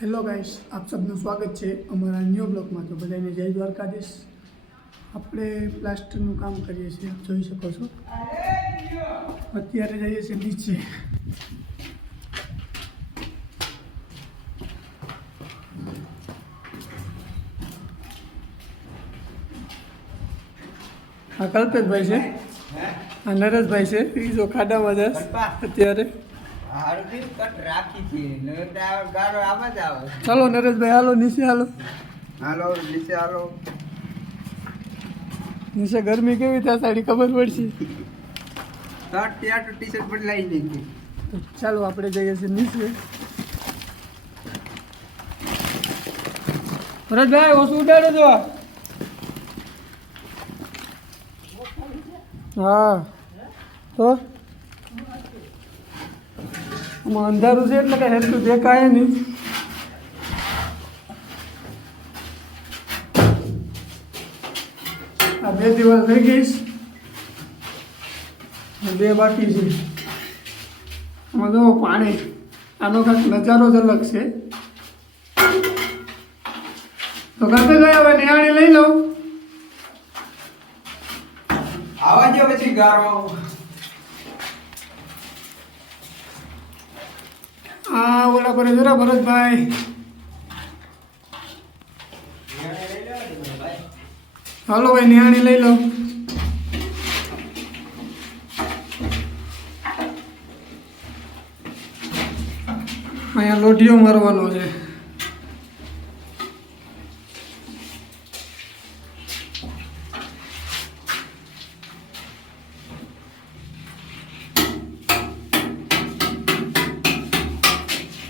Hello guys, આપ સબનું સ્વાગત છે અમારા ન્યૂ બ્લોગમાં. તો બધાને જય દ્વારકાધીશ. આપણે પ્લાસ્ટરનું કામ કરીએ છીએ, આપ જોઈ શકો છો. અત્યારે જઈએ છીએ નીચે. આ કલ્પેશભાઈ છે, આ નરેશભાઈ છે. એ જો ખાડામાં છે અત્યારે. ચાલો નરેશભાઈ, હાલો નીચે, હાલો નીચે હાલો. નીચે ગરમી કેવી થાય સાડી ખબર પડશે. ટી શર્ટ બદલાઈ ગઈ. તો ચાલો આપણે જઈએ છીએ નીચે. ભરતભાઈ ઓછું ઉડાડો છો. હા તો આમાં અંધારું છે એટલે કઈ હેરતું દેખાય નહીં. આ 2 દિવસ થઈ ગઈશ, 2 બાકી છે. આમાં જો પાણી, આનો કાંઈક નજારો જ અલગ છે. તો કાંઈ ગયા હવે નિહાળી લઈ લો. આવા જો પછી ગારો. આ ઓલા પર જરા ભરતભાઈ. હાલો ભાઈ, નિહાળી લઈ લો. અહીંયા લોઢિયો મારવાનો છે.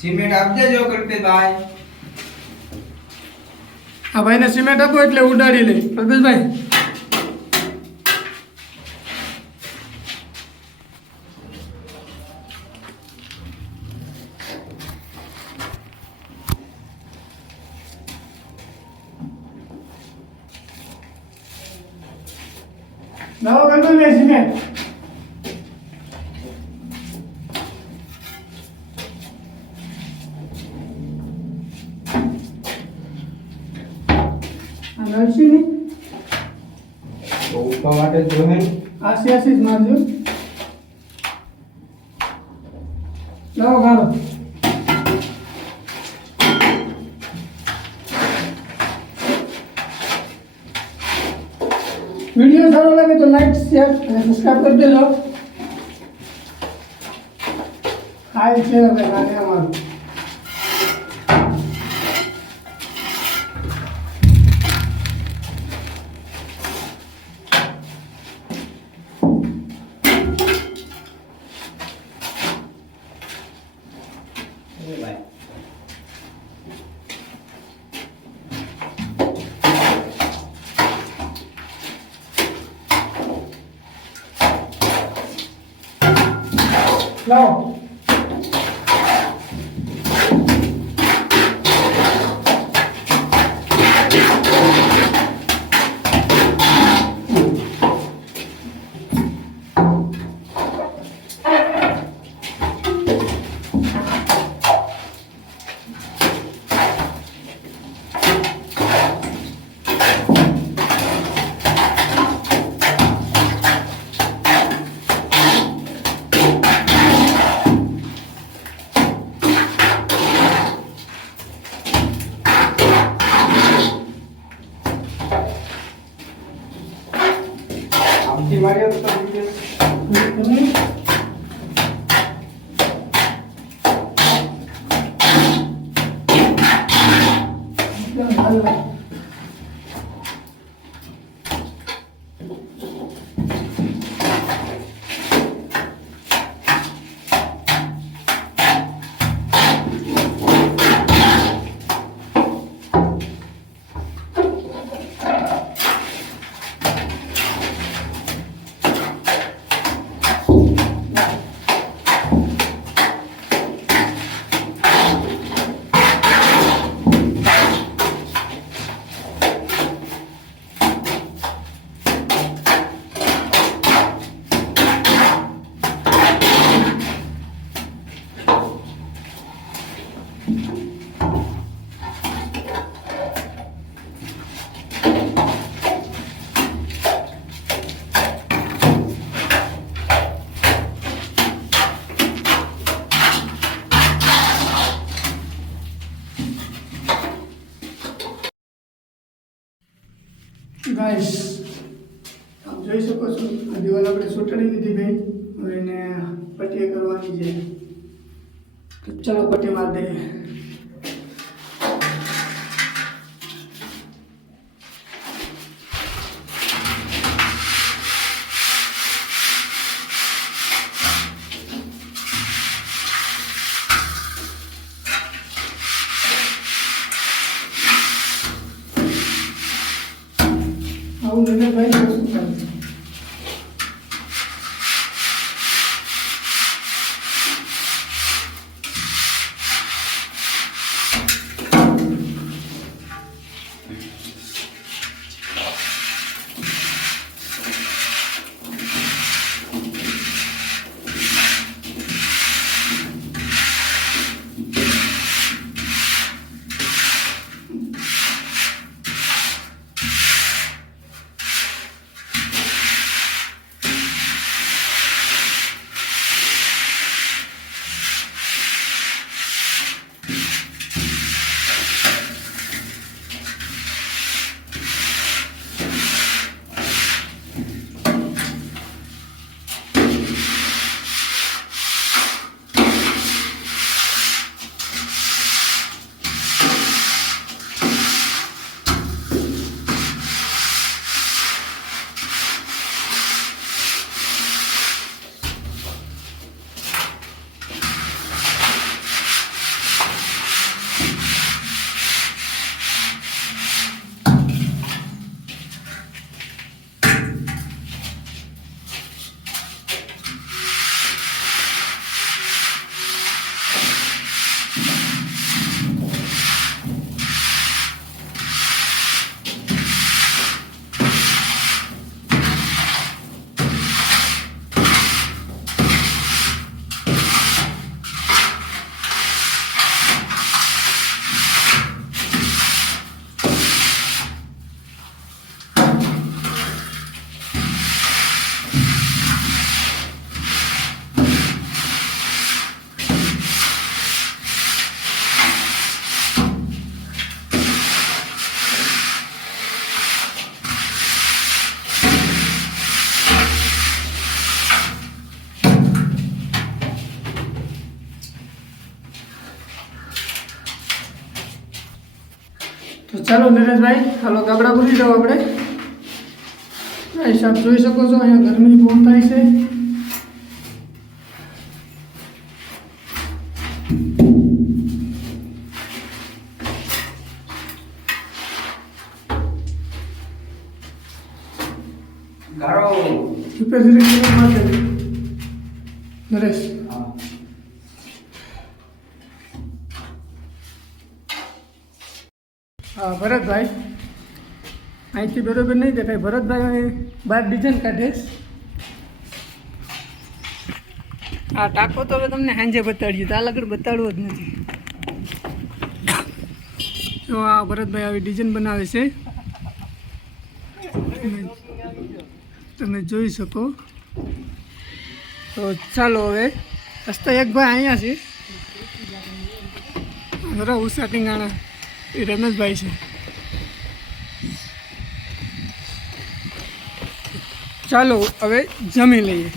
સિમેન્ટ આપજે જો કરતે ભાઈ. આ ભાઈને સિમેન્ટ આપો એટલે ઉડાડી લે. કલ્પેશભાઈ લાવો કલ્પેશભાઈ સિમેન્ટ. નરસિંહ તો ઉપર માટે જો હે આસી જ મારજો. લાવો ગાળો. વિડીયો સારો લાગે તો લાઈક, શેર અને સબસ્ક્રાઇબ કરી દેજો. હાય છે હવે ગાને અમારું. લાવો. આમથી માર્યો તો ગાઈસ આપ જોઈ શકો છો આ દિવાલ આપણે સુટાડી દીધી ભાઈ. હવે એને પટ્ટી કરવાની છે. તો ચાલો પટ્ટી મારી દઈએ. આવું નરેશભાઈ શું કરે છે? તો ચાલો નરેશભાઈ હાલો ગાબડા ભૂલી જાઓ આપણે. આપ જોઈ શકો છો અહીંયા ગરમી બહુ થાય છે. ગારો રિપેર માટે નરેશ હા ભરતભાઈ અહીંથી બરોબર નહીં દેખાય. ભરતભાઈ બહાર ડિઝાઇન કાઢે. આ ટાંકો તો હવે તમને સાંજે બતાડીએ, તો આગળ બતાડવો જ નથી. તો આ ભરતભાઈ આવી ડિઝાઇન બનાવે છે, તમે જોઈ શકો. તો ચાલો હવે હસ્તા એક ભાઈ અહીંયા છે બરાબર ઉષા ટીંગાણા, એ રમેશભાઈ છે. ચાલો હવે જમી લઈએ.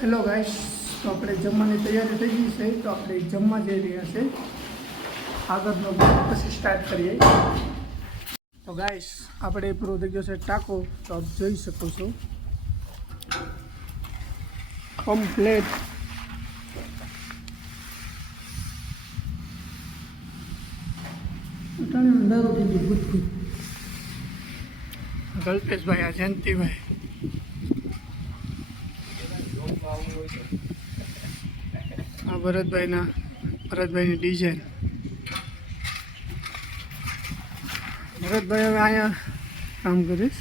હેલો ગાઈસ, તો આપણે જમવાની તૈયારી થઈ ગઈ છે. તો આપણે જમવા જઈ રહ્યા છે. આગળનો પછી સ્ટાર્ટ કરીએ. તો ગાઈસ આપણે પૂરો થઈ ગયો છે ટાંકો. તો આપ જોઈ શકો છો કમ્પ્લેટ. અંધારો થઈ ગયો ગુદગુદ. કલ્પેશભાઈ, આ જયંતિભાઈ, આ ભરતભાઈની ડિઝાઇન. ભરતભાઈ હવે અહીંયા કામ કરીશ.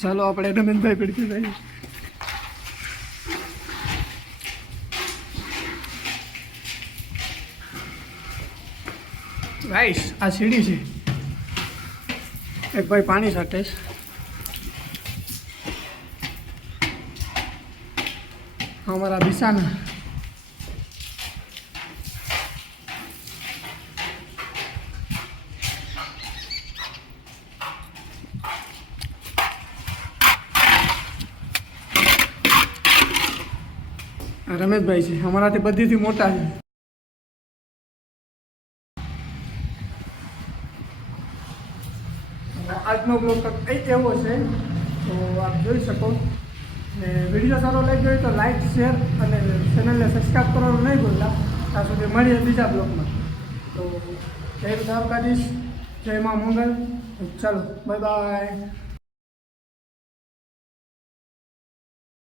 ચાલો આપણે રમેશભાઈ પડતી ભાઈ. ગાઈસ આ સીડી છે. એક ભાઈ પાણી સાથે અમારા બિસાના રમેશભાઈ છે, અમારાથી બધીથી મોટા છે. આજનો બ્લોગ કંઈક એવો છે, તો આપ જોઈ શકો. ને વિડીયો સારો લાગ્યો હોય તો લાઈક, શેર અને ચેનલને સબસ્ક્રાઈબ કરવાનું નહીં ભૂલતા. ત્યાં સુધી મળીએ બીજા બ્લોગમાં. તો જય દ્વારકાધીશ, જય મા મંગલ. ચાલો, બાય બાય.